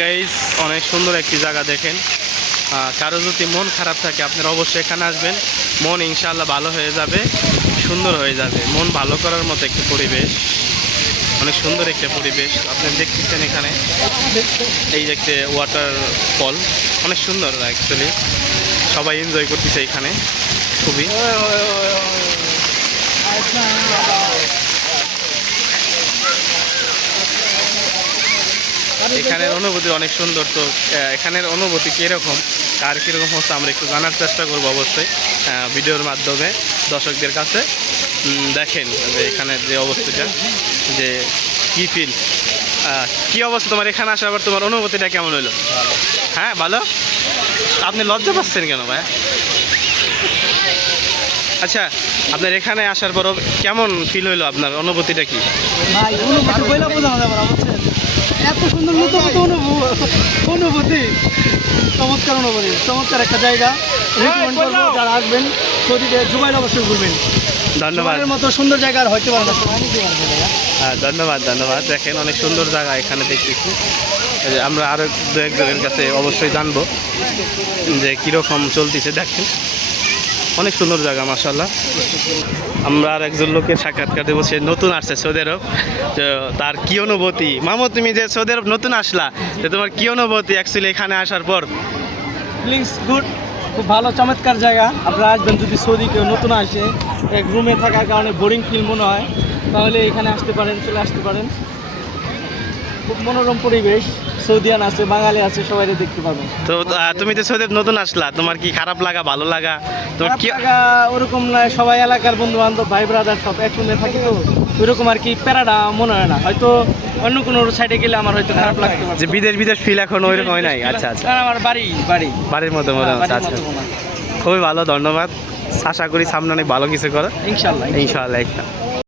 Guys অনেক সুন্দর একটি জায়গা দেখেন। কারো যদি মন খারাপ থাকে আপনারা অবশ্যই এখানে আসবেন, মন ইনশাআল্লাহ ভালো হয়ে যাবে, সুন্দর হয়ে যাবে। মন ভালো করার মতো একটি পরিবেশ, অনেক সুন্দর একটা পরিবেশ আপনারা দেখতেছেন এখানে। এই যে একটা ওয়াটার ফল, অনেক সুন্দর অ্যাকচুয়ালি, সবাই এনজয় করতেছে এখানে খুবই। এখানের অনুভূতি অনেক সুন্দর। তো এখানের অনুভূতি কীরকম, কার কীরকম হচ্ছে আমরা একটু জানার চেষ্টা করবো অবশ্যই ভিডিওর মাধ্যমে দর্শকদের কাছে। দেখেন যে এখানের যে অবস্থাটা, যে কী ফিল, কী অবস্থা তোমার এখানে আসার পর তোমার অনুভূতিটা কেমন হলো? হ্যাঁ ভালো। আপনি লজ্জা পাচ্ছেন কেন ভাই? আচ্ছা, আপনার এখানে আসার পরও কেমন ফিল হইলো, আপনার অনুভূতিটা কি? ভাই অনুভূতি বইলা বোঝানো যাবে না, বুঝছেন? এত সুন্দর নতুন অনুভূতি, চমৎকার অনুভূতি, চমৎকার একটা জায়গা। রিকমেন্ড করবো যারা আসবেন সৌদিতে জুবাইল অবশ্যই ঘুরবেন। ধন্যবাদ। এর মতো সুন্দর জায়গা আর হইতে পারে না। ধন্যবাদ ধন্যবাদ। দেখেন অনেক সুন্দর জায়গা এখানে দেখতেছি। আমরা আরও দু একজনের কাছে অবশ্যই জানবো যে কীরকম চলতেছে। দেখেন অনেক সুন্দর জায়গা মাশাআল্লাহ। আমরা আর একজন লোকের সাক্ষাৎকার দেবো, সে নতুন আসছে সৌদি আরব। তো তার কী অনুভূতি? মামু, তুমি যে সৌদি আরব নতুন আসলা, তো তোমার কী অনুভূতি অ্যাকচুয়ালি এখানে আসার পর? ফিলিংস গুড, খুব ভালো চমৎকার জায়গা। আপনারা আসবেন যদি সৌদি কেউ নতুন আসে, এক রুমে থাকার কারণে বোরিং ফিল মনে হয়, তাহলে এখানে আসতে পারেন, চলে আসতে পারেন। খুব মনোরম পরিবেশ, সৌদিয়ান আছে, বাঙালি আছে, সবাই দেখতে পাবেন। তো তুমি তো সৌদি আরব নতুন আসলা, তোমার কি খারাপ লাগা, ভালো লাগা? তোমার কি ওরকম নয়, সবাই এলাকার বন্ধু বান্ধব, ভাই ব্রাদার সব এক রুমে থাকি, তো ওইরকম আর কি প্যারাটা মনে হয় না। হয়তো অন্য কোনো সাইডে গেলে আমার হয়তো খারাপ লাগতে পারে, যে বিদেশ ফিল এখন ওইরকম হয় নাই? আচ্ছা আচ্ছা, আমার বাড়ির মতো মনে হচ্ছে। আচ্ছা, খুবই ভালো, ধন্যবাদ। আশা করি সামনে অনেক ভালো কিছু করো ইনশাল্লাহ। ইনশাআল্লাহ।